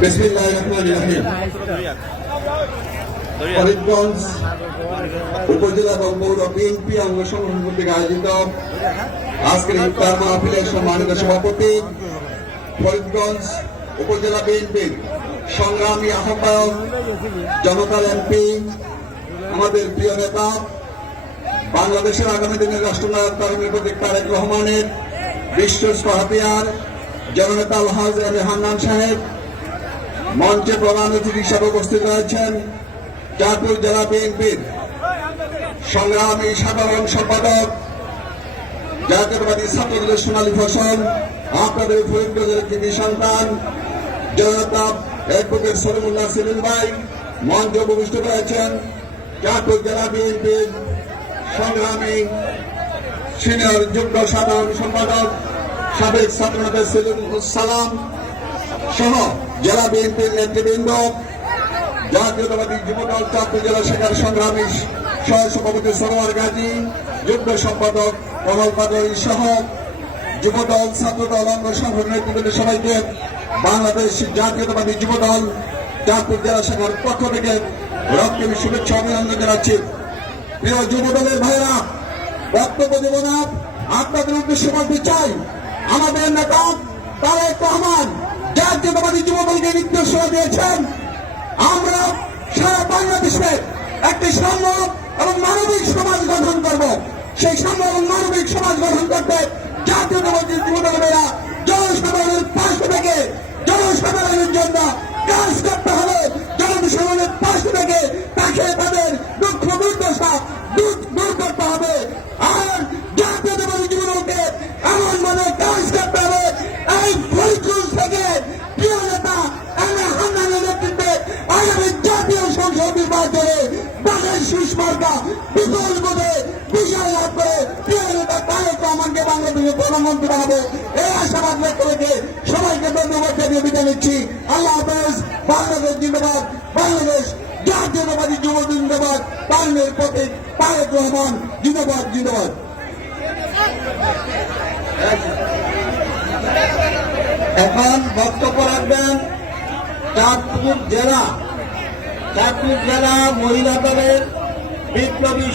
বিসমিল্লাহির রহমানির রহিম। ফরিদগঞ্জ উপজেলা এবং পৌর বিএনপি অঙ্গ সংগঠন কর্তৃক আয়োজিত আজকের ইফতার মাহফিলের সম্মানিত সভাপতি, ফরিদগঞ্জ উপজেলা বিএনপির সংগ্রামী আহ্বায়ক, জনতার এমপি, আমাদের প্রিয় নেতা, বাংলাদেশের আগামী দিনের রাষ্ট্রনায়ক তারুণ্যের প্রতীক তারেক রহমানের বিশ্বস্ত হাতিয়ার জননেতা আলহাজ এম এ হান্নান সাহেব, মঞ্চে প্রধান অতিথি হিসাবে উপস্থিত রয়েছেন চাঁদপুর জেলা বিএনপির সংগ্রামী সাধারণ সম্পাদক জাতীয়তাবাদী ছাত্রদলের সোনালী ফসল, আপনাদের ফরিদগঞ্জের কৃতি সন্তান জননেতা অ্যাডভোকেট সলিমুল্লাহ সেলিম ভাই, মঞ্চে উপবিষ্ট রয়েছেন চাঁদপুর জেলা বিএনপির সংগ্রামী সিনিয়র যুগ্ম সাধারণ সম্পাদক সাবেক ছাত্রনেতা সেলিমুল সালাম সহ জেলা বিএনপির নেতৃবৃন্দ, জাতীয়তাবাদী যুবদল চাঁদপুর জেলা শাখার সংগ্রামী সহ সভাপতি সরোয়ার গাজী, যুগ্ম সম্পাদক কমল পাটোয়ারি সহ যুবদল ছাত্রদল অঙ্গ সংগঠনের নেতৃবৃন্দের সবাইকে বাংলাদেশ জাতীয়তাবাদী যুবদল চাঁদপুর জেলা শাখার পক্ষ থেকে রক্তবী শুভেচ্ছা অভিনন্দন জানাচ্ছি। প্রিয় যুবদলের ভাইরা, বক্তব্য দেব না, আপনাদের উদ্দেশ্যে বলতে চাই, আমাদের নেতা তারেক রহমান জাতীয়তাবাদী যুবদলকে নির্দেশনা দিয়েছেন, আমরা সারা বাংলাদেশে একটি সাম্য এবং মানবিক সমাজ গঠন করব। সেই সাম্য এবং মানবিক সমাজ গঠন করতে জাতীয়তাবাদী যুবদলেরা জনসাধারণের পাশে থেকে জনসাধারণের জন্য কাজ করতে হবে। জনসাধারণের পাশে থেকে তাকে তাদের দুঃখ দুর্দশা দূর করতে হবে। আর জাতীয়তাবাদী যুবদলকে এমন ভাবে কাজ করতে হবে, এই ফরিদগঞ্জ থেকে প্রিয় নেতা এম এ হান্নানের নেতৃত্বে আগামী জাতীয় সংসদ নির্বাচনে বাংলাদেশ সুষমার্কা বিপুল বোধে বিজয় লাভ করে প্রিয় নেতা তারেক রহমানকে বাংলাদেশের প্রধানমন্ত্রী বানাবো, এই আশাবাদ ব্যক্ত রেখে সবাইকে ধন্যবাদ জানিয়ে বিদায় নিচ্ছি। আল্লাহ হাফেজ। বাংলাদেশ জিন্দাবাদ, বাংলাদেশ জাতীয়তাবাদী যুব জিন্দাবাদ, তারুণ্যের প্রতীক তারেক রহমান জিন্দাবাদ জিন্দাবাদ। এখন বক্তব্য রাখবেন চাঁদপুর জেলা মহিলা দলের বিপ্লবী